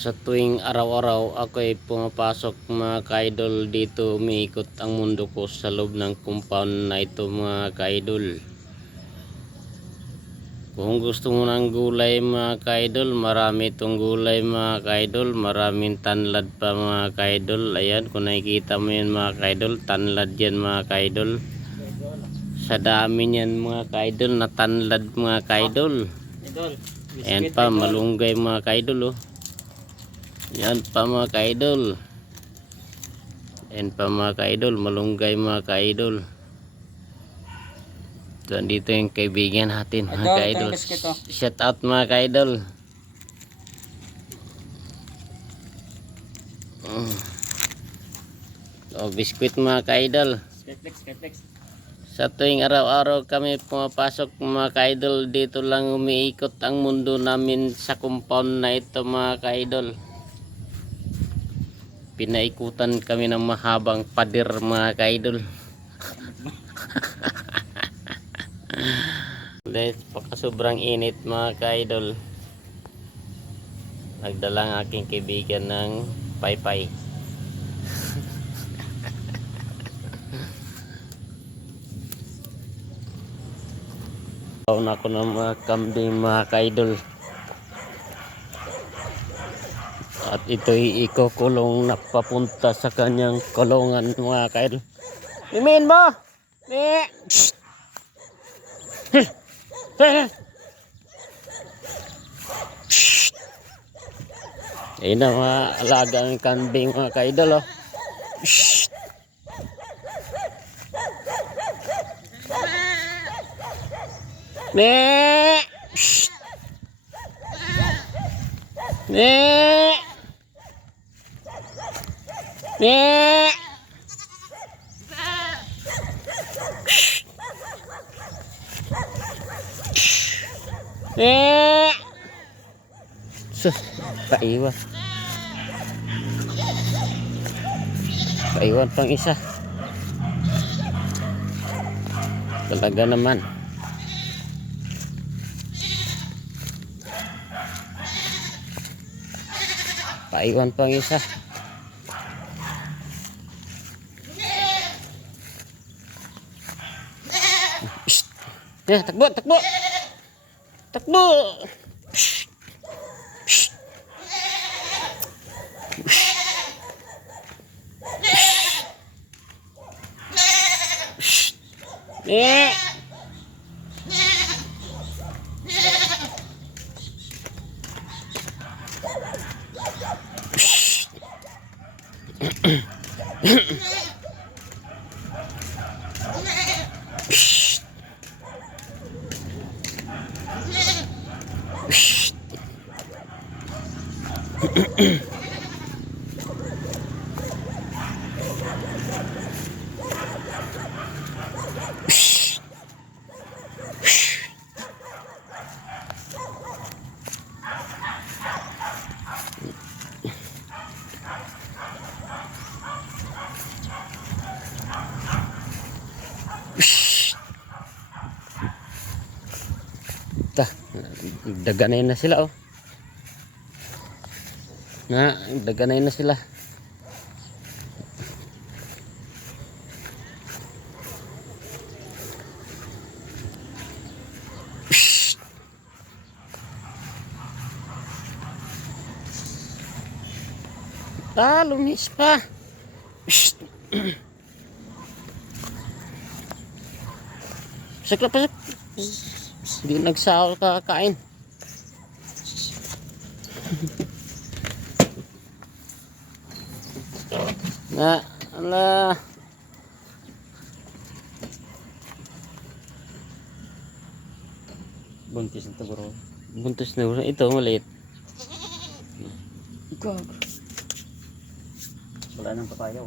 Sa tuwing araw-araw ako ay pumapasok mga kaidol dito, umiikot ang mundo ko sa loob ng compound na ito mga kaidol. Kung gusto mo ng gulay mga kaidol, marami itong gulay mga kaidol, maraming tanlad pa mga kaidol. Ayan, kung nakikita mo yan mga kaidol, tanlad yan mga kaidol. Sa dami niyan mga kaidol na tanlad mga kaidol. Ayan pa, malunggay mga kaidol oh. Yan pa mga kaidol. Yan pa mga kaidol, malunggay mga kaidol. So, andito yung kaibigan natin mga kaidol. Shout out mga kaidol. Oh, biskuit mga kaidol. Sa tuwing araw-araw kami pumapasok mga kaidol, dito lang umiikot ang mundo namin sa compound na ito mga kaidol. Pinaikutan kami ng mahabang pader mga kaidol. Dahil sobrang init mga kaidol, nagdala ang aking kaibigan ng paypay. Taon ako ng mga kambing mga kaidol. At ito'y ikukulong na papunta sa kanyang kulungan mga kaidol. Imin mo! Ayun na mga alagang kambing mga kaidol oh. Ne! Ne! Ne! Ne! Sus, paiwan. Paiwan pang isa. Talaga naman. Paiwan pang isa. Ya, takbo, takbo. Takbo. Eh. Daganay na sila oh. Daganay na sila. Lumis pa. Sakla pa. Hindi nagsahol kakain. Ala. Buntis na bro. Buntis na bro. Ito maliit. Ikaw. Wala nang papaya.